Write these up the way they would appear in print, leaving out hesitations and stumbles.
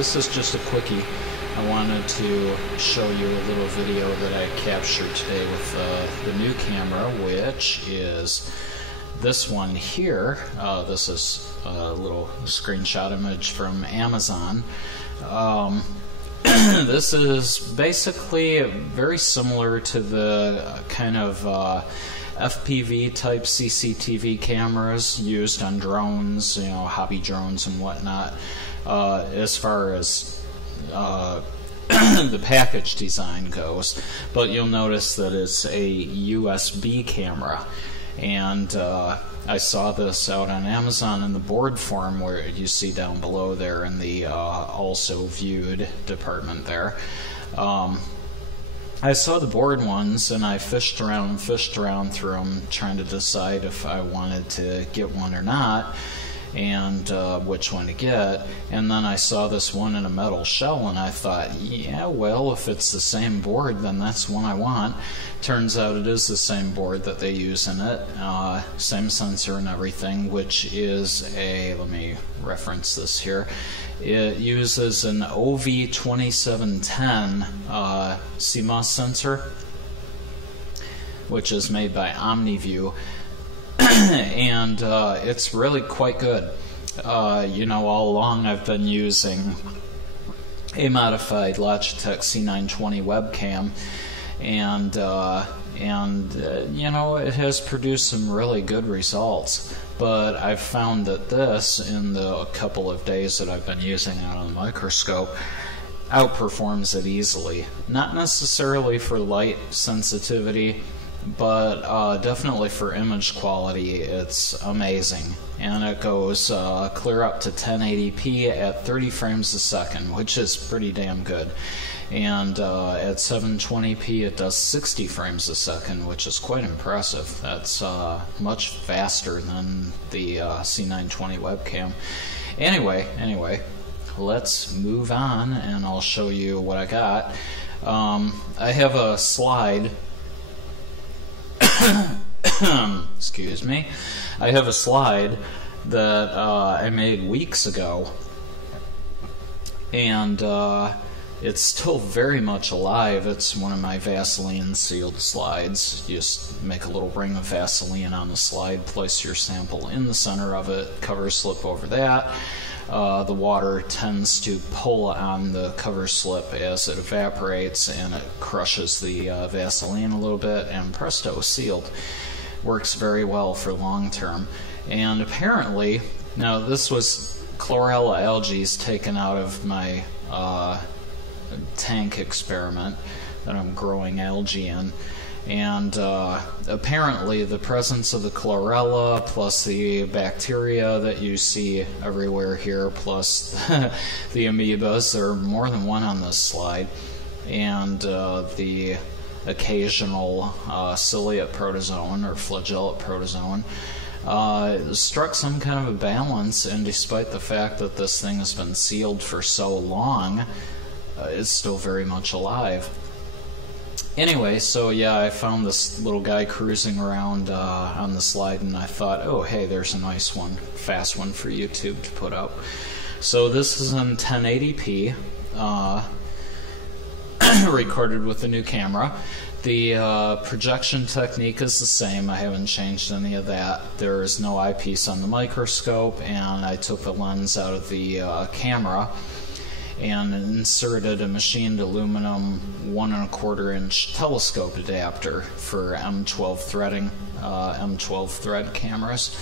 this is just a quickie. I wanted to show you a little video that I captured today with the new camera, which is this one here. This is a little screenshot image from Amazon. This is basically very similar to the kind of FPV type CCTV cameras used on drones, you know, hobby drones and whatnot, as far as the package design goes. But you'll notice that it's a USB camera, and I saw this out on Amazon in the board form, where you see down below there in the also viewed department there. I saw the board ones, and I fished around through them, trying to decide if I wanted to get one or not, and which one to get. And then I saw this one in a metal shell, and I thought, yeah, well, if it's the same board, then that's one I want. Turns out it is the same board that they use in it, same sensor and everything, which is a, let me reference this here, it uses an OV2710 CMOS sensor, which is made by OmniView, and it's really quite good. You know, all along I've been using a modified Logitech C920 webcam, and you know, it has produced some really good results. But I've found that this, in the couple of days that I've been using it on the microscope, outperforms it easily. Not necessarily for light sensitivity, but definitely for image quality. It's amazing, and it goes clear up to 1080p at 30 frames a second, which is pretty damn good. And at 720p it does 60 frames a second, which is quite impressive. That's much faster than the C920 webcam. Anyway, let's move on, and I'll show you what I got. I have a slide. Excuse me. I have a slide that I made weeks ago, and it's still very much alive. It's one of my Vaseline sealed slides. You just make a little ring of Vaseline on the slide, place your sample in the center of it, cover slip over that. The water tends to pull on the cover slip as it evaporates, and it crushes the Vaseline a little bit, and presto, sealed. Works very well for long term. And apparently, now this was Chlorella algae taken out of my tank experiment that I'm growing algae in, and apparently the presence of the chlorella plus the bacteria that you see everywhere here, plus the amoebas, there are more than one on this slide, and the occasional ciliate protozoan or flagellate protozoan, struck some kind of a balance. And despite the fact that this thing has been sealed for so long, it's still very much alive. Anyway, so yeah, I found this little guy cruising around on the slide, and I thought, oh hey, there's a nice one, fast one for YouTube to put up. So this is in 1080p, recorded with the new camera. The projection technique is the same. I haven't changed any of that. There is no eyepiece on the microscope, and I took the lens out of the camera and inserted a machined aluminum 1 1/4 inch telescope adapter for M12 threading, M12 thread cameras,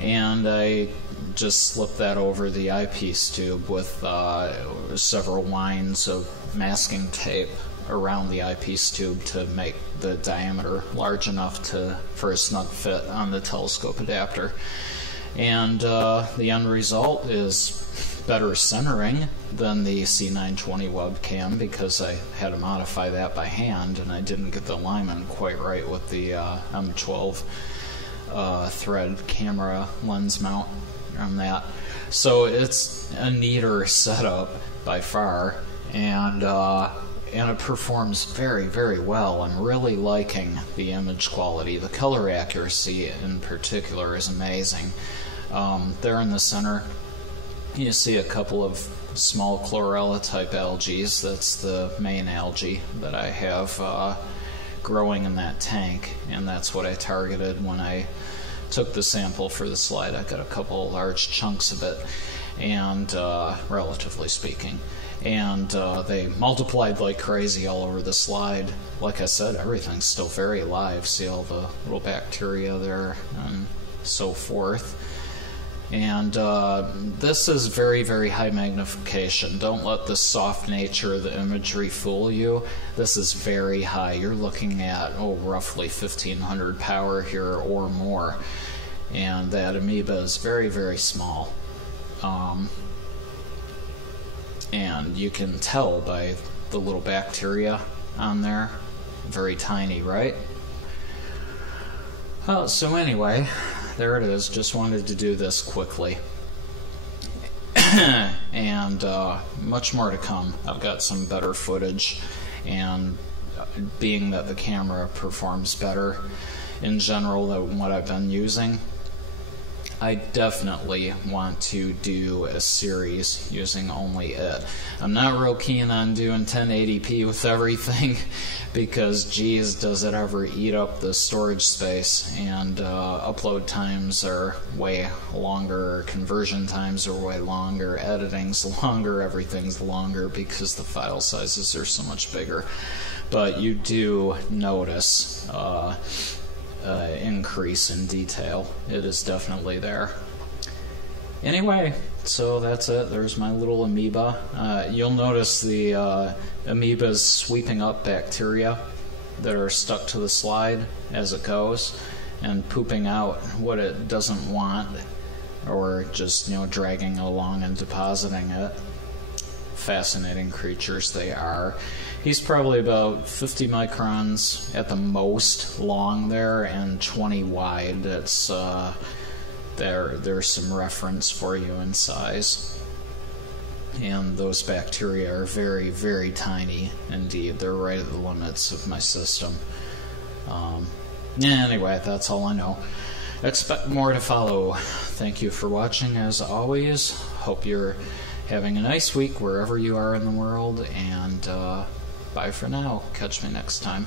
and I just slipped that over the eyepiece tube with several lines of masking tape around the eyepiece tube to make the diameter large enough for a snug fit on the telescope adapter. And the end result is better centering than the C920 webcam, because I had to modify that by hand, and I didn't get the alignment quite right with the M12 thread camera lens mount on that. So it's a neater setup by far, and it performs very, very well. I'm really liking the image quality. The color accuracy in particular is amazing. There in the center, you see a couple of small chlorella type algae. That's the main algae that I have growing in that tank, and that's what I targeted when I took the sample for the slide. I got a couple large chunks of it, and relatively speaking, and they multiplied like crazy all over the slide. Like I said, everything's still very alive. See all the little bacteria there and so forth. And this is very, very high magnification. Don't let the soft nature of the imagery fool you. This is very high. You're looking at, roughly 1500 power here or more. And that amoeba is very, very small. And you can tell by the little bacteria on there. Very tiny, right? So anyway, there it is. Just wanted to do this quickly. And much more to come. I've got some better footage, and being that the camera performs better in general than what I've been using, I definitely want to do a series using only it. I'm not real keen on doing 1080p with everything because, geez, does it ever eat up the storage space, and upload times are way longer, conversion times are way longer, editing's longer, everything's longer because the file sizes are so much bigger. But you do notice increase in detail. It is definitely there. Anyway, so that's it. There's my little amoeba. You'll notice the amoeba's sweeping up bacteria that are stuck to the slide as it goes and pooping out what it doesn't want, or just, dragging along and depositing it. Fascinating creatures they are. He's probably about 50 microns at the most long there, and 20 wide. That's there's some reference for you in size. And those bacteria are very, very tiny indeed. They're right at the limits of my system. Anyway, that's all I know. Expect more to follow. Thank you for watching as always. Hope you're having a nice week wherever you are in the world, and bye for now. Catch me next time.